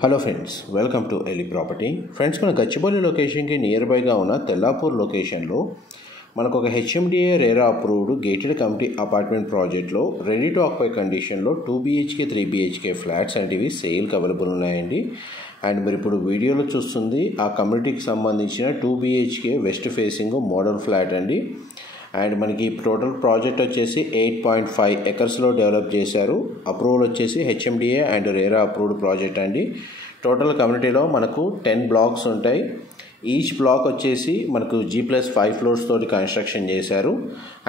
Hello friends, welcome to Eli property. Friends, మన గచ్చిబౌలి లొకేషన్కి near బైగా ఉన్న తెల్లాపూర్ లొకేషన్లో మనకు ఒక HMDA RERA approved gated community apartment ప్రాజెక్ట్లో రెడీ టు ఆక్యుపై కండిషన్లో 2 BHK 3 BHK ఫ్లాట్స్ అనేవి సేల్కి అవైలబుల్ ఉన్నాయండి. అండ్ మీరు ఇప్పుడు వీడియోలో చూస్తుంది ఆ కమ్యూనిటీకి సంబంధించిన 2 BHK west facing model flat అండి. అండ్ మనకి టోటల్ ప్రాజెక్ట్ వచ్చేసి 8.5 ఎకర్స్లో డెవలప్ చేశారు. అప్రూవల్ వచ్చేసి HMDA and RERA approved project అండి. టోటల్ కమ్యూనిటీలో మనకు 10 బ్లాక్స్ ఉంటాయి. ఈచ్ బ్లాక్ వచ్చేసి మనకు G+5 ఫ్లోర్స్ తోటి కన్స్ట్రక్షన్ చేశారు.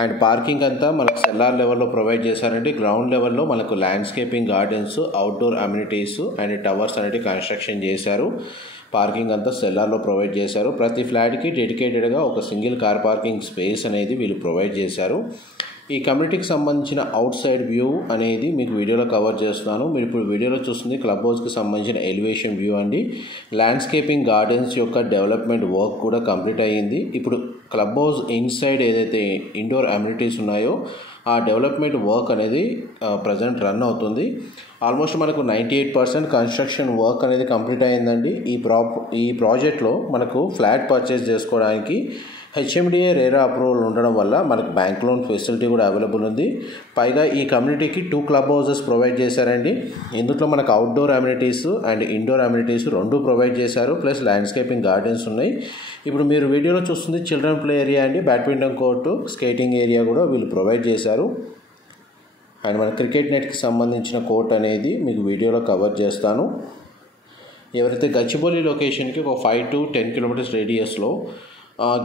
అండ్ పార్కింగ్ అంతా మనకు సెల్లార్ లెవెల్లో ప్రొవైడ్ చేశారండి. గ్రౌండ్ లెవెల్లో మనకు landscaping gardens, outdoor amenities and towers అనేవి కన్స్ట్రక్షన్ చేశారు. పార్కింగ్ అంతా సెల్లార్లో ప్రొవైడ్ చేశారు. ప్రతి ఫ్లాట్కి డెడికేటెడ్గా ఒక సింగిల్ కార్ పార్కింగ్ స్పేస్ అనేది వీళ్ళు ప్రొవైడ్ చేశారు. ఈ కమ్యూనిటీకి సంబంధించిన అవుట్ సైడ్ వ్యూ అనేది మీకు వీడియోలో కవర్ చేస్తున్నాను. మీరు ఇప్పుడు వీడియోలో చూస్తుంది క్లబ్ హౌస్కి సంబంధించిన ఎలివేషన్ వ్యూ అండి. ల్యాండ్స్కేపింగ్ గార్డెన్స్ యొక్క డెవలప్మెంట్ వర్క్ కూడా కంప్లీట్ అయ్యింది. ఇప్పుడు క్లబ్ హౌస్ ఇన్సైడ్ ఏదైతే ఇండోర్ అమ్యూనిటీస్ ఉన్నాయో ఆ డెవలప్మెంట్ వర్క్ అనేది ప్రజెంట్ రన్ అవుతుంది. ఆల్మోస్ట్ మనకు 98% కన్స్ట్రక్షన్ వర్క్ అనేది కంప్లీట్ అయ్యిందండి. ఈ ప్రాజెక్ట్లో మనకు ఫ్లాట్ పర్చేస్ చేసుకోవడానికి హెచ్ఎండిఏ రేరా అప్రూవల్ ఉండడం వల్ల మనకు బ్యాంక్ లోన్ ఫెసిలిటీ కూడా అవైలబుల్ ఉంది. పైగా ఈ కమ్యూనిటీకి 2 క్లబ్ హౌసెస్ ప్రొవైడ్ చేశారండి. ఇందులో మనకు outdoor amenities and indoor amenities రెండు ప్రొవైడ్ చేశారు. ప్లస్ ల్యాండ్స్కేపింగ్ గార్డెన్స్ ఉన్నాయి. ఇప్పుడు మీరు వీడియోలో చూస్తుంది చిల్డ్రన్ ప్లే ఏరియా అండి. బ్యాడ్మింటన్ కోర్టు, స్కేటింగ్ ఏరియా కూడా వీళ్ళు ప్రొవైడ్ చేశారు. అండ్ మన క్రికెట్ నెట్కి సంబంధించిన కోర్ట్ అనేది మీకు వీడియోలో కవర్ చేస్తాను. ఎవరైతే గచ్చిబౌలి లొకేషన్కి ఒక 5 to 10 కిలోమీటర్స్ రేడియస్లో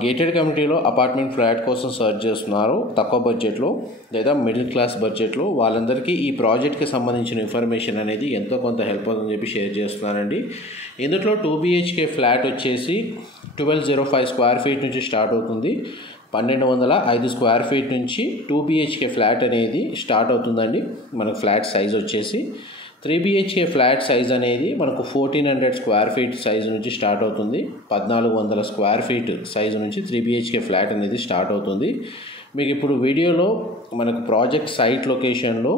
గేటెడ్ కమ్యూనిటీలో అపార్ట్మెంట్ ఫ్లాట్ కోసం సర్చ్ చేస్తున్నారు తక్కువ బడ్జెట్లో లేదా మిడిల్ క్లాస్ బడ్జెట్లో, వాళ్ళందరికీ ఈ ప్రాజెక్ట్కి సంబంధించిన ఇన్ఫర్మేషన్ అనేది ఎంతో కొంత హెల్ప్ అవుతుందని చెప్పి షేర్ చేస్తున్నానండి. ఇందులో 2 BHK ఫ్లాట్ వచ్చేసి 1205 స్క్వేర్ ఫీట్ నుంచి స్టార్ట్ అవుతుంది. 1205 స్క్వేర్ ఫీట్ నుంచి 2 BHK ఫ్లాట్ అనేది స్టార్ట్ అవుతుందండి. మనకు ఫ్లాట్ సైజ్ వచ్చేసి 3 BHK ఫ్లాట్ సైజ్ అనేది మనకు 1400 స్క్వేర్ ఫీట్ సైజు నుంచి స్టార్ట్ అవుతుంది. 1400 స్క్వేర్ ఫీట్ సైజు నుంచి 3 BHK ఫ్లాట్ అనేది స్టార్ట్ అవుతుంది. మీకు ఇప్పుడు వీడియోలో మనకు ప్రాజెక్ట్ సైట్ లొకేషన్లో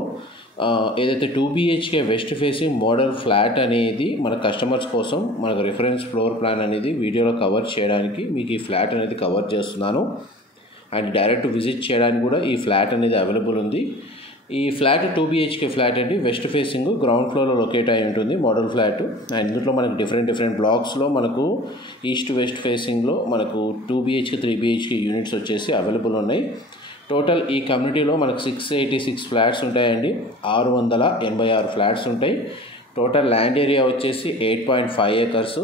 ఏదైతే 2 BHK west facing model flat అనేది మన కస్టమర్స్ కోసం మనకు రిఫరెన్స్ ఫ్లోర్ ప్లాన్ అనేది వీడియోలో కవర్ చేయడానికి మీకు ఈ ఫ్లాట్ అనేది కవర్ చేస్తున్నాను. అండ్ డైరెక్ట్ విజిట్ చేయడానికి కూడా ఈ ఫ్లాట్ అనేది అవైలబుల్ ఉంది. ఈ ఫ్లాట్ 2 BHK ఫ్లాట్ అండి. వెస్ట్ ఫేసింగ్ గ్రౌండ్ ఫ్లోర్లో లొకేట్ అయి ఉంటుంది మోడల్ ఫ్లాట్. అండ్ ఇందులో మనకు డిఫరెంట్ బ్లాక్స్లో మనకు ఈస్ట్ వెస్ట్ ఫేసింగ్లో మనకు 2 BHK 3 BHK యూనిట్స్ వచ్చేసి అవైలబుల్ ఉన్నాయి. టోటల్ ఈ కమ్యూనిటీలో మనకు 686 ఫ్లాట్స్ ఉంటాయండి. 686 ఫ్లాట్స్ ఉంటాయి. టోటల్ ల్యాండ్ ఏరియా వచ్చేసి 8.5 ఎకర్స్.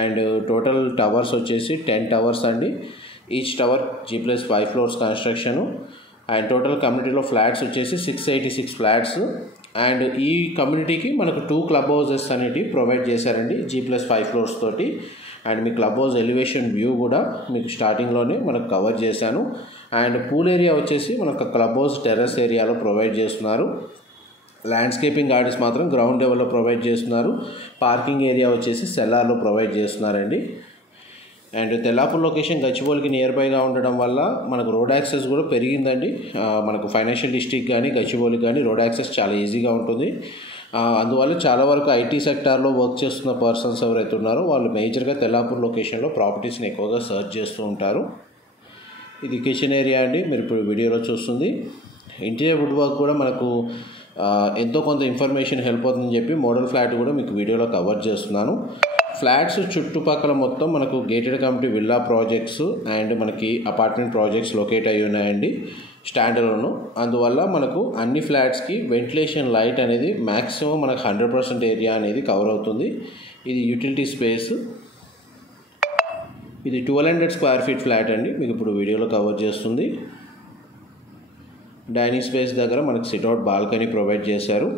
అండ్ టోటల్ టవర్స్ వచ్చేసి 10 టవర్స్ అండి. Each tower G+5 floors construction. And total కమ్యూనిటీలో ఫ్లాట్స్ వచ్చేసి 686 ఫ్లాట్స్. అండ్ ఈ కమ్యూనిటీకి మనకు 2 క్లబ్ హౌసెస్ అనేవి ప్రొవైడ్ చేశారండి G+5 ఫ్లోర్స్ తోటి. And me club house elevation view కూడా మీకు స్టార్టింగ్లోనే మనకు కవర్ చేశాను. అండ్ పూల్ ఏరియా వచ్చేసి మనకు క్లబ్ హౌస్ టెర్రస్ ఏరియాలో ప్రొవైడ్ చేస్తున్నారు. ల్యాండ్స్కేపింగ్ గార్డెన్స్ మాత్రం గ్రౌండ్ లెవెల్లో ప్రొవైడ్ చేస్తున్నారు. పార్కింగ్ ఏరియా వచ్చేసి సెల్లార్లో ప్రొవైడ్ చేస్తున్నారండి. అండ్ తెల్లాపూర్ లొకేషన్ గచ్చిబౌలికి నియర్ బైగా ఉండడం వల్ల మనకు రోడ్ యాక్సెస్ కూడా పెరిగిందండి. మనకు ఫైనాన్షియల్ డిస్ట్రిక్ట్ కానీ గచ్చిబౌలికి కానీ రోడ్ యాక్సెస్ చాలా ఈజీగా ఉంటుంది. అందువల్ల చాలా వరకు ఐటీ సెక్టార్లో వర్క్ చేస్తున్న పర్సన్స్ ఎవరైతే ఉన్నారో వాళ్ళు మేజర్గా తెల్లాపూర్ లొకేషన్లో ప్రాపర్టీస్ని ఎక్కువగా సర్చ్ చేస్తూ ఉంటారు. ఇది కిచెన్ ఏరియా అండి. మీరు ఇప్పుడు వీడియోలో చూస్తుంది ఇంటీరియర్ వుడ్ వర్క్ కూడా మనకు ఎంతో కొంత ఇన్ఫర్మేషన్ హెల్ప్ అవుతుందని చెప్పి మోడల్ ఫ్లాట్ కూడా మీకు వీడియోలో కవర్ చేస్తున్నాను. ఫ్లాట్స్ చుట్టుపక్కల మొత్తం మనకు gated community villa projects and మనకి అపార్ట్మెంట్ ప్రాజెక్ట్స్ లొకేట్ అయి ఉన్నాయండి స్టాండర్డ్లోను. అందువల్ల మనకు అన్ని ఫ్లాట్స్కి వెంటిలేషన్ లైట్ అనేది మ్యాక్సిమం మనకు 100% ఏరియా అనేది కవర్ అవుతుంది. ఇది యూటిలిటీ స్పేస్. ఇది 1200 స్క్వేర్ ఫీట్ ఫ్లాట్ అండి. మీకు ఇప్పుడు వీడియోలో కవర్ చేస్తుంది. డైనింగ్ స్పేస్ దగ్గర మనకు సిట్అవుట్ బాల్కనీ ప్రొవైడ్ చేశారు.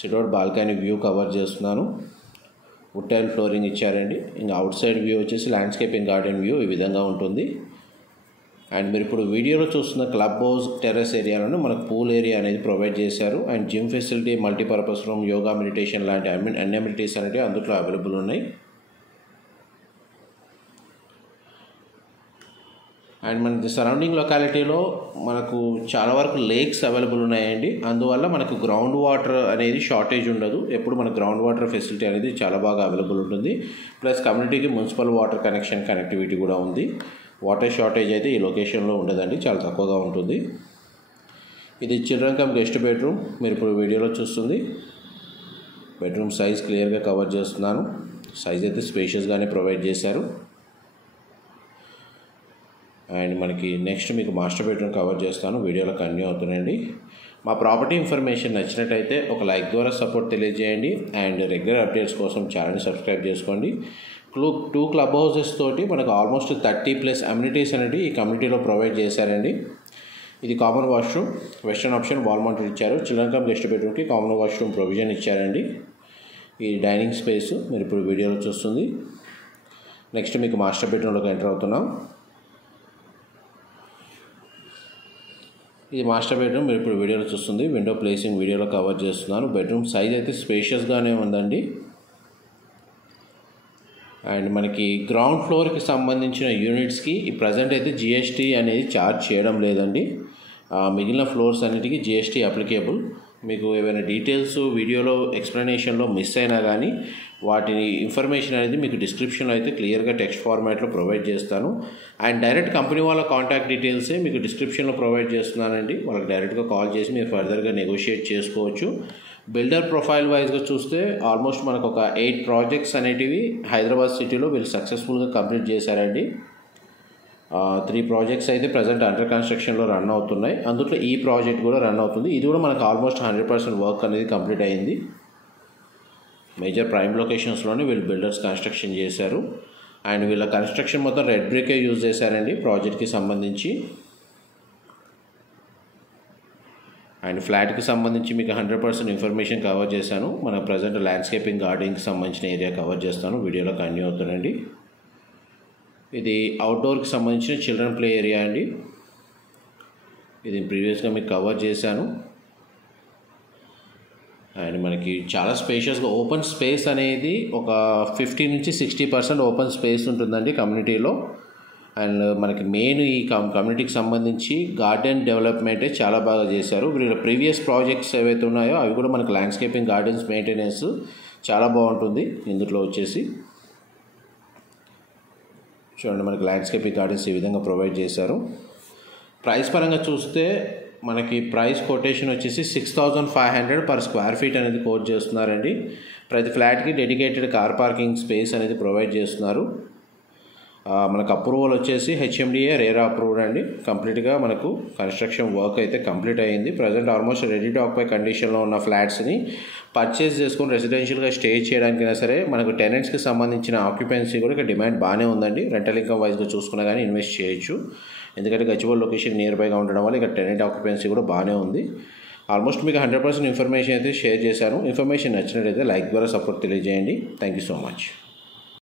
సిట్అవుట్ బాల్కనీ వ్యూ కవర్ చేస్తున్నాను. వుడ్ టైల్ ఫ్లోరింగ్ ఇచ్చారండి. ఇంకా అవుట్ సైడ్ వ్యూ వచ్చేసి ల్యాండ్స్కేపింగ్ గార్డెన్ వ్యూ ఈ విధంగా ఉంటుంది. అండ్ మీరు ఇప్పుడు వీడియోలో చూస్తున్న క్లబ్ హౌస్ టెర్రస్ ఏరియాలోనే మనకు పూల్ ఏరియా అనేది ప్రొవైడ్ చేశారు. And gym facility, multipurpose room, yoga, meditation లాంటి అన్ని అమ్యూనిటీస్ అనేవి అందులో అవైలబుల్ ఉన్నాయి. అండ్ మనకి సరౌండింగ్ లొకాలిటీలో మనకు చాలా వరకు లేక్స్ అవైలబుల్ ఉన్నాయండి. అందువల్ల మనకు గ్రౌండ్ వాటర్ అనేది షార్టేజ్ ఉండదు. ఎప్పుడు మన గ్రౌండ్ వాటర్ ఫెసిలిటీ అనేది చాలా బాగా అవైలబుల్ ఉంటుంది. ప్లస్ కమ్యూనిటీకి మున్సిపల్ వాటర్ కనెక్టివిటీ కూడా ఉంది. వాటర్ షార్టేజ్ అయితే ఈ లొకేషన్లో ఉండదండి, చాలా తక్కువగా ఉంటుంది. ఇది చిల్డ్రన్ కమ్ గెస్ట్ బెడ్రూమ్. మీరు ఇప్పుడు వీడియోలో చూస్తుంది. బెడ్రూమ్ సైజ్ క్లియర్గా కవర్ చేస్తున్నాను. సైజ్ అయితే స్పేషియస్గానే ప్రొవైడ్ చేశారు. అండ్ మనకి నెక్స్ట్ మీకు మాస్టర్ బెడ్రూమ్ కవర్ చేస్తాను. వీడియోలో కంటిన్యూ అవుతుందండి. మా ప్రాపర్టీ ఇన్ఫర్మేషన్ నచ్చినట్టయితే ఒక లైక్ ద్వారా సపోర్ట్ తెలియజేయండి. అండ్ రెగ్యులర్ అప్డేట్స్ కోసం ఛానల్ని సబ్స్క్రైబ్ చేసుకోండి. 2 క్లబ్ హౌసెస్ తోటి మనకు ఆల్మోస్ట్ 30+ అమ్యూనిటీస్ అనేవి ఈ కమ్యూనిటీలో ప్రొవైడ్ చేశారండి. ఇది common washroom, western option wall mounted ఇచ్చారు. చిల్డ్రన్ కమ్ గెస్ట్ బెడ్రూమ్కి కామన్ వాష్రూమ్ ప్రొవిజన్ ఇచ్చారండి. ఈ డైనింగ్ స్పేస్ మీరు ఇప్పుడు వీడియోలో చూస్తుంది. నెక్స్ట్ మీకు మాస్టర్ బెడ్రూమ్లోకి ఎంటర్ అవుతున్నాం. ఇది మాస్టర్ బెడ్రూమ్. మీరు ఇప్పుడు వీడియోలో చూస్తుంది. విండో ప్లేసింగ్ వీడియోలో కవర్ చేస్తున్నాను. బెడ్రూమ్ సైజ్ అయితే స్పేషియస్గానే ఉందండి. అండ్ మనకి గ్రౌండ్ ఫ్లోర్కి సంబంధించిన యూనిట్స్కి ఈ ప్రజెంట్ అయితే జిఎస్టీ అనేది ఛార్జ్ చేయడం లేదండి. మిగిలిన ఫ్లోర్స్ అన్నిటికీ జిఎస్టీ అప్లికేబుల్. మీకు ఏమైనా డీటెయిల్స్ వీడియోలో ఎక్స్ప్లెనేషన్లో మిస్ అయినా కానీ వాటిని ఇన్ఫర్మేషన్ అనేది మీకు డిస్క్రిప్షన్లో అయితే క్లియర్గా టెక్స్ట్ ఫార్మాట్లో ప్రొవైడ్ చేస్తాను. అండ్ డైరెక్ట్ కంపెనీ వాళ్ళ కాంటాక్ట్ డీటెయిల్సే మీకు డిస్క్రిప్షన్లో ప్రొవైడ్ చేస్తున్నానండి. వాళ్ళకి డైరెక్ట్గా కాల్ చేసి మీరు ఫర్దర్గా నెగోషియేట్ చేసుకోవచ్చు. బిల్డర్ ప్రొఫైల్ వైజ్గా చూస్తే ఆల్మోస్ట్ మనకు ఒక 8 ప్రాజెక్ట్స్ అనేటివి హైదరాబాద్ సిటీలో వీళ్ళు సక్సెస్ఫుల్గా కంప్లీట్ చేశారండి. 3 ప్రాజెక్ట్స్ అయితే ప్రజెంట్ అండర్ కన్స్ట్రక్షన్లో రన్ అవుతున్నాయి. అందులో ఈ ప్రాజెక్ట్ కూడా రన్ అవుతుంది. ఇది కూడా మనకు ఆల్మోస్ట్ 100% వర్క్ అనేది కంప్లీట్ అయింది. మేజర్ ప్రైమ్ లొకేషన్స్లోనే వీళ్ళు బిల్డర్స్ కన్స్ట్రక్షన్ చేశారు. అండ్ వీళ్ళ కన్స్ట్రక్షన్ మొత్తం రెడ్ బ్రికే యూజ్ చేశారండి ప్రాజెక్ట్కి సంబంధించి. అండ్ ఫ్లాట్కి సంబంధించి మీకు 100% ఇన్ఫర్మేషన్ కవర్ చేశాను. మన ప్రజెంట్ ల్యాండ్స్కేపింగ్ గార్డెనింగ్కి సంబంధించిన ఏరియా కవర్ చేస్తాను. వీడియోలో కంటిన్యూ అవుతుందండి. ఇది అవుట్డోర్కి సంబంధించిన చిల్డ్రన్ ప్లే ఏరియా అండి. ఇది ప్రీవియస్గా మీకు కవర్ చేశాను. అండ్ మనకి చాలా స్పేషియస్గా ఓపెన్ స్పేస్ అనేది ఒక 50 నుంచి 60% ఓపెన్ స్పేస్ ఉంటుందండి కమ్యూనిటీలో. అండ్ మనకి మెయిన్ ఈ కమ్యూనిటీకి సంబంధించి గార్డెన్ డెవలప్మెంటే చాలా బాగా చేశారు. వీళ్ళ ప్రీవియస్ ప్రాజెక్ట్స్ ఏవైతే ఉన్నాయో అవి కూడా మనకి ల్యాండ్స్కేపింగ్ గార్డెన్స్ మెయింటెనెన్స్ చాలా బాగుంటుంది. ఇందులో వచ్చేసి చూడండి, మనకి ల్యాండ్స్కేపింగ్ గార్డెన్స్ ఈ విధంగా ప్రొవైడ్ చేశారు. ప్రైస్ పరంగా చూస్తే మనకి ప్రైస్ కొటేషన్ వచ్చేసి 6500 per square feet అనేది కోట్ చేస్తున్నారండి. ప్రతి ఫ్లాట్కి డెడికేటెడ్ కార్ పార్కింగ్ స్పేస్ అనేది ప్రొవైడ్ చేస్తున్నారు. మనకు అప్రూవల్ వచ్చేసి హెచ్ఎండిఏ రేరా అప్రూవ్డ్ అండి. కంప్లీట్గా మనకు కన్స్ట్రక్షన్ వర్క్ అయితే కంప్లీట్ అయ్యింది. Present almost ready to occupy కండిషన్లో ఉన్న ఫ్లాట్స్ని పర్చేస్ చేసుకొని రెసిడెన్షియల్గా స్టే చేయడానికైనా సరే మనకు టెనెంట్స్కి సంబంధించిన ఆక్యుపెన్సీ కూడా ఇక్కడ డిమాండ్ బాగానే ఉందండి. రెంటల్ ఇన్కమ్ వైజ్గా చూసుకున్నా కానీ ఇన్వెస్ట్ చేయొచ్చు. ఎందుకంటే గచ్చిబౌలి లొకేషన్ నియర్ బైగా ఉండడం వల్ల ఇక్కడ టెనెంట్ ఆక్యుపెన్సీ కూడా బాగానే ఉంది. ఆల్మోస్ట్ మీకు 100% ఇన్ఫర్మేషన్ అయితే షేర్ చేశాను. ఇన్ఫర్మేషన్ నచ్చినట్లయితే లైక్ ద్వారా సపోర్ట్ తెలియజేయండి. Thank you so much.